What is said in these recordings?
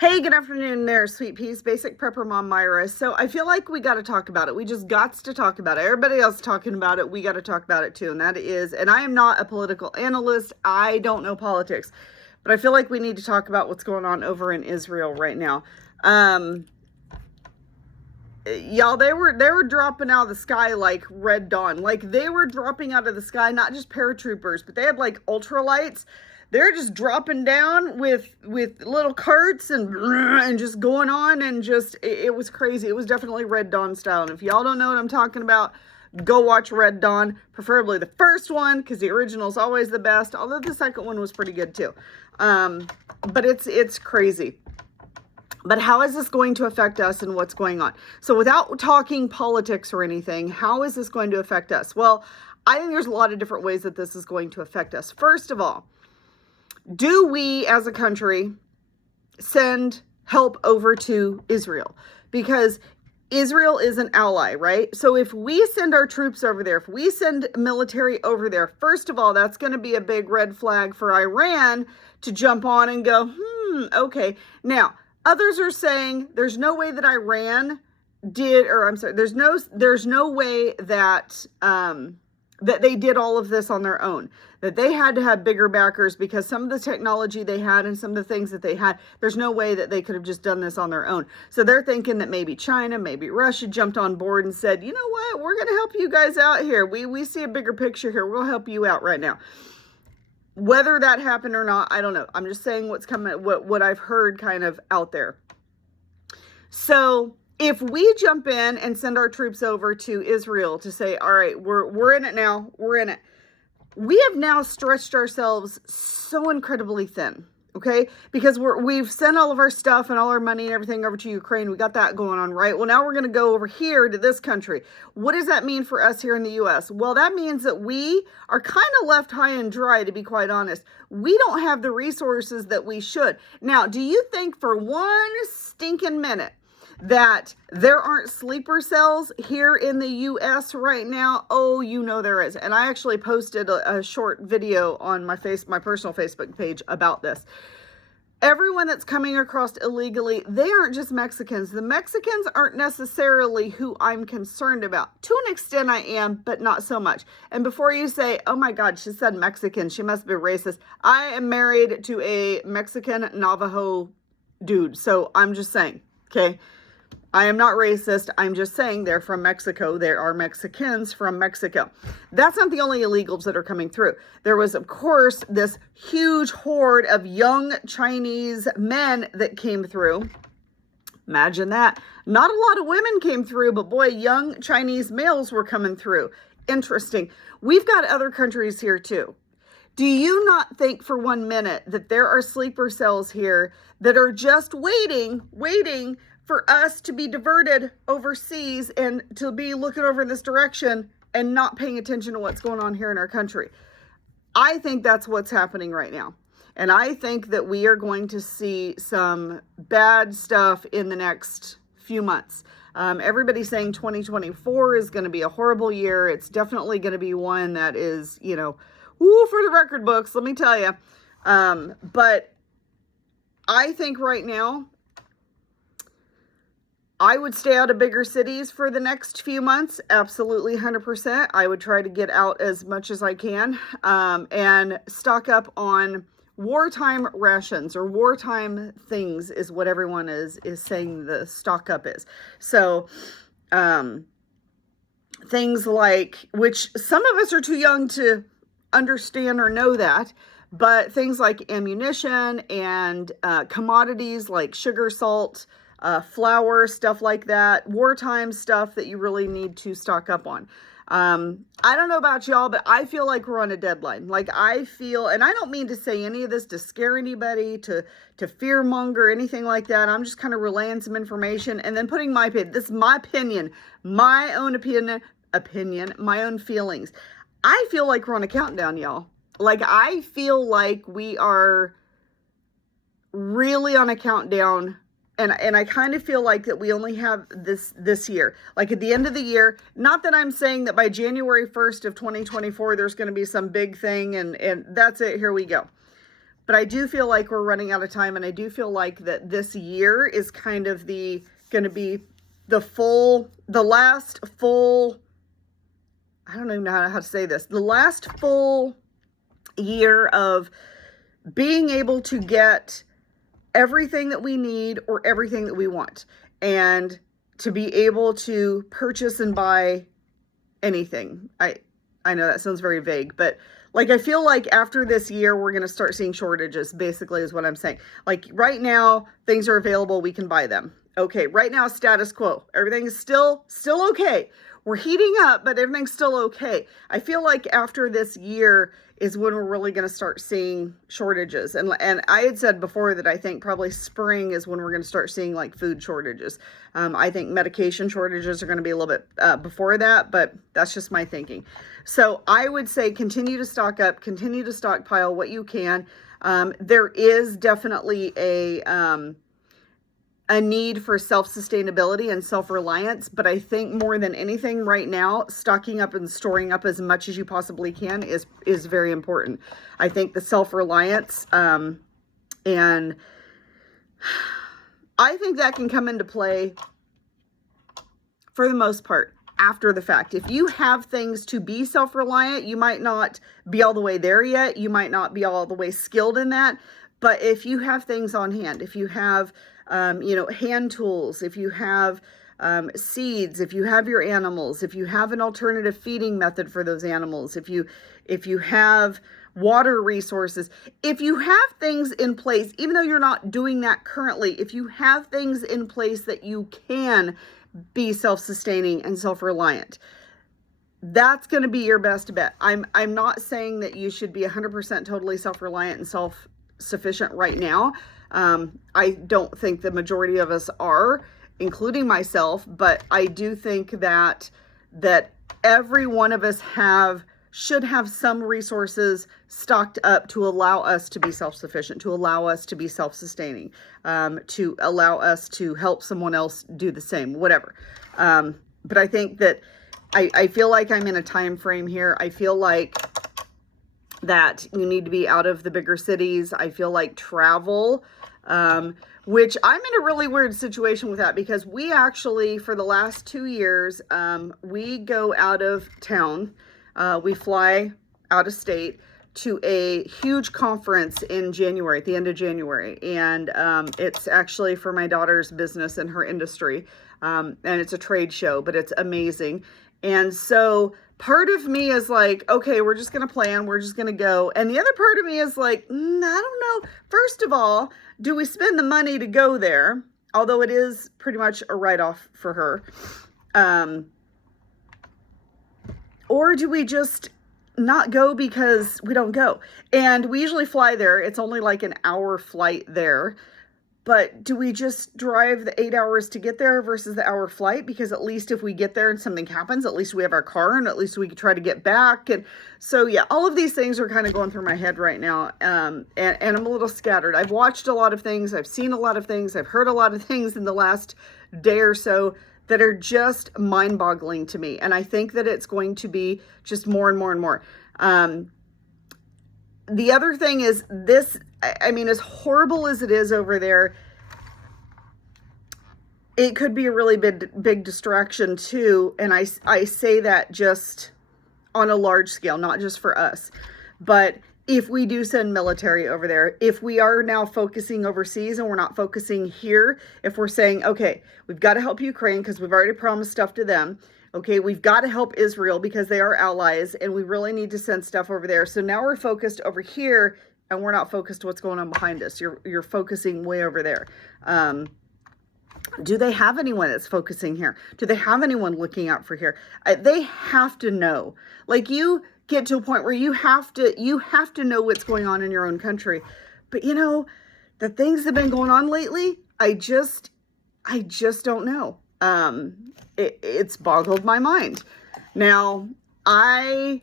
Hey, good afternoon there, Sweet Peas, Basic Prepper Mom Myra. So I feel like we got to talk about it. We just got to talk about it. Everybody else talking about it, we got to talk about it too. And that is, and I am not a political analyst. I don't know politics, but I feel like we need to talk about what's going on over in Israel right now. Y'all, they were dropping out of the sky like Red Dawn. Like they were dropping out of the sky, not just paratroopers, but they had like ultralights. They're just dropping down with little carts and just going on, and just it was crazy. It was definitely Red Dawn style. And if y'all don't know what I'm talking about, go watch Red Dawn, preferably the first one, because the original is always the best, although the second one was pretty good too. But it's crazy. But how is this going to affect us and what's going on? So without talking politics or anything, how is this going to affect us? Well, I think there's a lot of different ways that this is going to affect us. First of all, do we as a country send help over to Israel? Because Israel is an ally, right? So if we send our troops over there, if we send military over there, first of all, that's going to be a big red flag for Iran to jump on and go, okay. Now, others are saying there's no way that Iran did, or I'm sorry, there's no way that that they did all of this on their own, that they had to have bigger backers, because some of the technology they had and some of the things that they had, there's no way that they could have just done this on their own. So they're thinking that maybe China, maybe Russia jumped on board and said, you know what, we're going to help you guys out here. We see a bigger picture here. We'll help you out right now. Whether that happened or not, I don't know. I'm just saying what's coming, what I've heard kind of out there. So if we jump in and send our troops over to Israel to say, all right, we're in it now, we're in it, we have now stretched ourselves so incredibly thin, okay? Because we've sent all of our stuff and all our money and everything over to Ukraine. We got that going on, right? Well, now we're going to go over here to this country. What does that mean for us here in the U.S.? Well, that means that we are kind of left high and dry, to be quite honest. We don't have the resources that we should. Now, do you think for one stinking minute that there aren't sleeper cells here in the U.S. right now? Oh, you know there is. And I actually posted a short video on my personal Facebook page about this. Everyone that's coming across illegally, they aren't just Mexicans. The Mexicans aren't necessarily who I'm concerned about. To an extent I am, but not so much. And before you say, oh my God, she said Mexican, she must be racist. I am married to a Mexican Navajo dude. So I'm just saying, okay? I am not racist. I'm just saying they're from Mexico. There are Mexicans from Mexico. That's not the only illegals that are coming through. There was, of course, this huge horde of young Chinese men that came through. Imagine that. Not a lot of women came through, but boy, young Chinese males were coming through. Interesting. We've got other countries here too. Do you not think for 1 minute that there are sleeper cells here that are just waiting for us to be diverted overseas and to be looking over in this direction and not paying attention to what's going on here in our country? I think that's what's happening right now. And I think that we are going to see some bad stuff in the next few months. Everybody's saying 2024 is going to be a horrible year. It's definitely going to be one that is, for the record books, let me tell you. But I think right now, I would stay out of bigger cities for the next few months. Absolutely, 100%. I would try to get out as much as I can and stock up on wartime rations, or wartime things is what everyone is saying the stock up is. So things like, which some of us are too young to understand or know that, but things like ammunition and commodities like sugar, salt, flour, stuff like that, wartime stuff that you really need to stock up on. I don't know about y'all, but I feel like we're on a deadline. Like I feel, and I don't mean to say any of this to scare anybody, to fear monger, anything like that. I'm just kind of relaying some information and then putting my opinion. This is my opinion, my own opinion, my own feelings. I feel like we're on a countdown, y'all. Like I feel like we are really on a countdown. And I kind of feel like that we only have this year. Like at the end of the year, not that I'm saying that by January 1st of 2024, there's going to be some big thing and that's it, here we go. but I do feel like we're running out of time, and I do feel like that this year is kind of going to be the last full, I don't even know how to say this, the last full year of being able to get everything that we need or everything that we want, and to be able to purchase and buy anything. I know that sounds very vague, but like, I feel like after this year, we're going to start seeing shortages, basically is what I'm saying. Like right now, things are available. We can buy them. Okay. Right now, status quo. Everything is still okay. We're heating up, but everything's still okay. I feel like after this year is when we're really going to start seeing shortages. And I had said before that I think probably spring is when we're going to start seeing like food shortages. I think medication shortages are going to be a little bit before that, but that's just my thinking. So I would say continue to stock up, continue to stockpile what you can. There is definitely a need for self-sustainability and self-reliance, but I think more than anything right now, stocking up and storing up as much as you possibly can is very important. I think the self-reliance, and I think that can come into play for the most part after the fact. If you have things to be self-reliant, you might not be all the way there yet. You might not be all the way skilled in that, but if you have things on hand, if you have hand tools, if you have seeds, if you have your animals, if you have an alternative feeding method for those animals, if you have water resources, if you have things in place, even though you're not doing that currently, if you have things in place that you can be self-sustaining and self-reliant, that's going to be your best bet. I'm not saying that you should be 100% totally self-reliant and self-sufficient right now. I don't think the majority of us are, including myself, but I do think that every one of us should have some resources stocked up to allow us to be self-sufficient, to allow us to be self-sustaining, to allow us to help someone else do the same, whatever. But I think that I feel like I'm in a time frame here. I feel like that you need to be out of the bigger cities. I feel like travel, which I'm in a really weird situation with that, because we actually, for the last 2 years, we go out of town. We fly out of state to a huge conference in January, at the end of January. And it's actually for my daughter's business and her industry. And it's a trade show, but it's amazing. And so part of me is like, okay, we're just going to plan. We're just going to go. And the other part of me is like, I don't know. First of all, do we spend the money to go there? Although it is pretty much a write-off for her. Or do we just not go because we don't go? And we usually fly there. It's only like an hour flight there. But do we just drive the 8 hours to get there versus the hour flight? Because at least if we get there and something happens, at least we have our car, and at least we can try to get back. And so, yeah, all of these things are kind of going through my head right now. And I'm a little scattered. I've watched a lot of things. I've seen a lot of things. I've heard a lot of things in the last day or so that are just mind-boggling to me. And I think that it's going to be just more and more and more. The other thing is this, I mean, as horrible as it is over there, it could be a really big distraction too. And I say that just on a large scale, not just for us. But if we do send military over there, if we are now focusing overseas and we're not focusing here, if we're saying, okay, we've got to help Ukraine because we've already promised stuff to them. Okay, we've got to help Israel because they are allies, and we really need to send stuff over there. So now we're focused over here, and we're not focused what's going on behind us. You're focusing way over there. Do they have anyone that's focusing here? Do they have anyone looking out for here? They have to know. Like, you get to a point where you have to know what's going on in your own country. But you know, the things that have been going on lately, I just don't know. It's boggled my mind. Now, I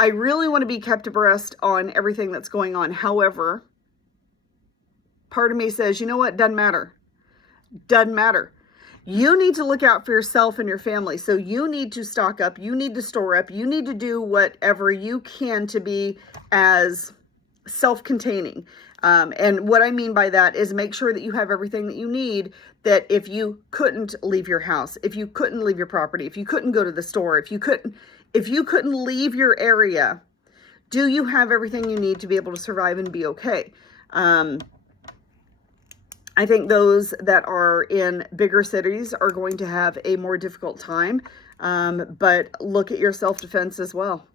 really want to be kept abreast on everything that's going on. However, part of me says, you know what? Doesn't matter. Doesn't matter. You need to look out for yourself and your family. So you need to stock up, you need to store up, you need to do whatever you can to be as self-containing. And what I mean by that is make sure that you have everything that you need, that if you couldn't leave your house, if you couldn't leave your property, if you couldn't go to the store, if you couldn't leave your area, do you have everything you need to be able to survive and be okay? I think those that are in bigger cities are going to have a more difficult time, but look at your self-defense as well.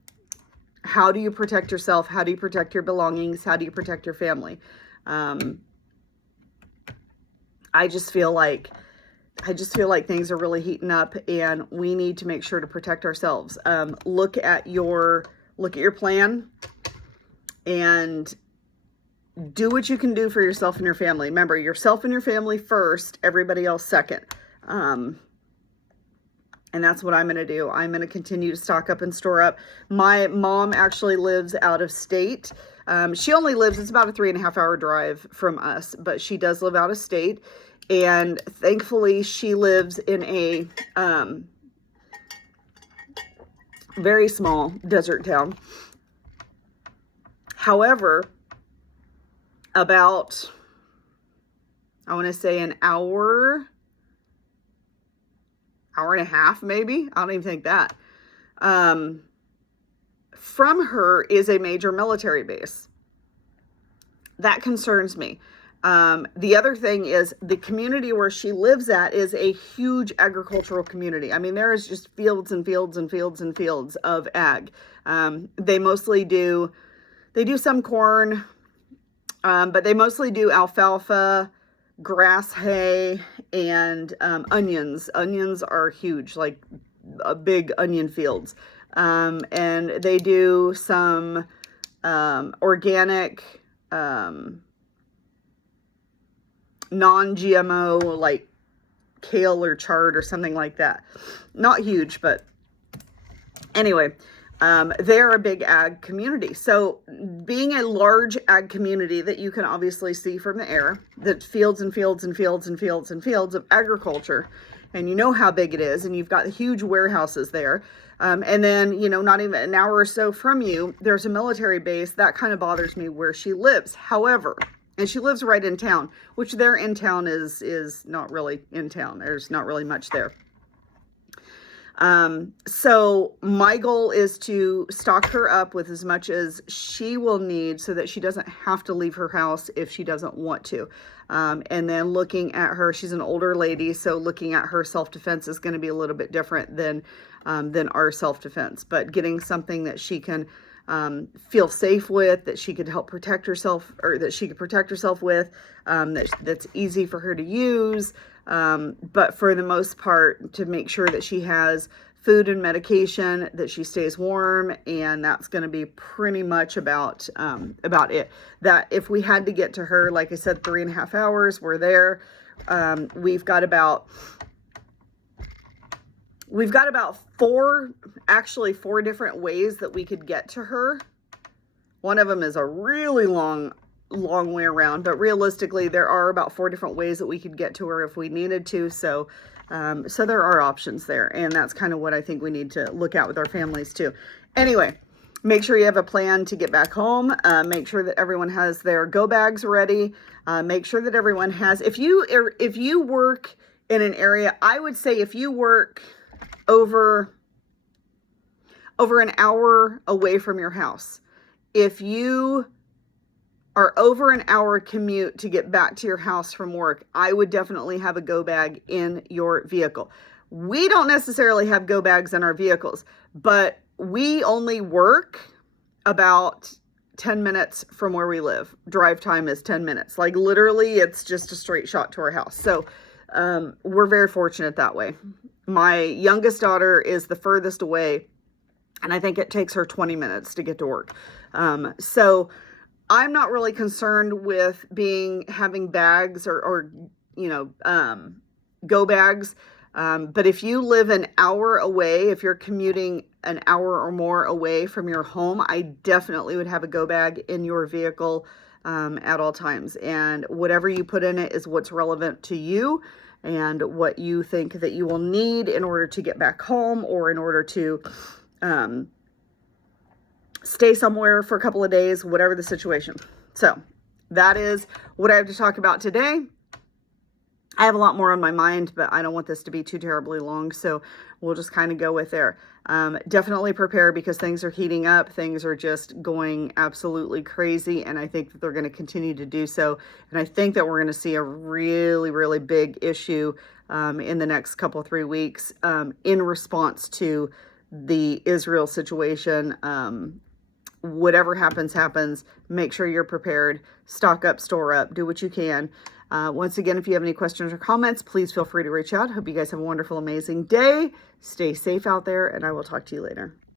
How do you protect yourself? How do you protect your belongings? How do you protect your family? I just feel like things are really heating up, and we need to make sure to protect ourselves. Look at your plan and do what you can do for yourself and your family. Remember, yourself and your family first, everybody else second. And that's what I'm going to do. I'm going to continue to stock up and store up. My mom actually lives out of state. She only lives, it's about a 3.5 hour drive from us, but she does live out of state. And thankfully she lives in a very small desert town. However, about, I want to say an hour and a half, maybe. I don't even think that. From her is a major military base. That concerns me. The other thing is the community where she lives at is a huge agricultural community. I mean, there is just fields and fields and fields and fields of ag. They do some corn, but they mostly do alfalfa, grass hay, and onions. Onions are huge, like big onion fields. And they do some organic, non-GMO, like kale or chard or something like that. Not huge, but anyway. They're a big ag community. So being a large ag community that you can obviously see from the air, that fields and fields and fields and fields and fields of agriculture, and you know how big it is, and you've got huge warehouses there. And then, not even an hour or so from you, there's a military base. That kind of bothers me where she lives. However, and she lives right in town, which there in town is not really in town. There's not really much there. So my goal is to stock her up with as much as she will need so that she doesn't have to leave her house if she doesn't want to. And then looking at her, she's an older lady, so looking at her self-defense is going to be a little bit different than our self-defense, but getting something that she can, feel safe with, that she could help protect herself, or that she could protect herself with, that's easy for her to use. But for the most part, to make sure that she has food and medication, that she stays warm, and that's going to be pretty much about it. That if we had to get to her, like I said, 3.5 hours, we're there. We've got about four different ways that we could get to her. One of them is a really long way around, but realistically there are about 4 different ways that we could get to her if we needed to. So there are options there, and that's kind of what I think we need to look at with our families too. Anyway, make sure you have a plan to get back home. Make sure that everyone has their go bags ready. Make sure that everyone has, if you work in an area, I would say if you work over an hour away from your house, if you are over an hour commute to get back to your house from work, I would definitely have a go bag in your vehicle. We don't necessarily have go bags in our vehicles, but we only work about 10 minutes from where we live. Drive time is 10 minutes. Like literally, it's just a straight shot to our house. So we're very fortunate that way. My youngest daughter is the furthest away, and I think it takes her 20 minutes to get to work. So I'm not really concerned with having bags or go bags. But if you live an hour away, if you're commuting an hour or more away from your home, I definitely would have a go bag in your vehicle at all times. And whatever you put in it is what's relevant to you. and what you think that you will need in order to get back home or in order to stay somewhere for a couple of days, whatever the situation. So that is what I have to talk about today. I have a lot more on my mind, but I don't want this to be too terribly long, so we'll just kind of go with there. Definitely prepare, because things are heating up. Things are just going absolutely crazy, and I think that they're going to continue to do so. And I think that we're going to see a really, really big issue in the next couple, 3 weeks in response to the Israel situation. Whatever happens. Make sure you're prepared. Stock up, store up, do what you can. Once again, if you have any questions or comments, please feel free to reach out. Hope you guys have a wonderful, amazing day. Stay safe out there, and I will talk to you later.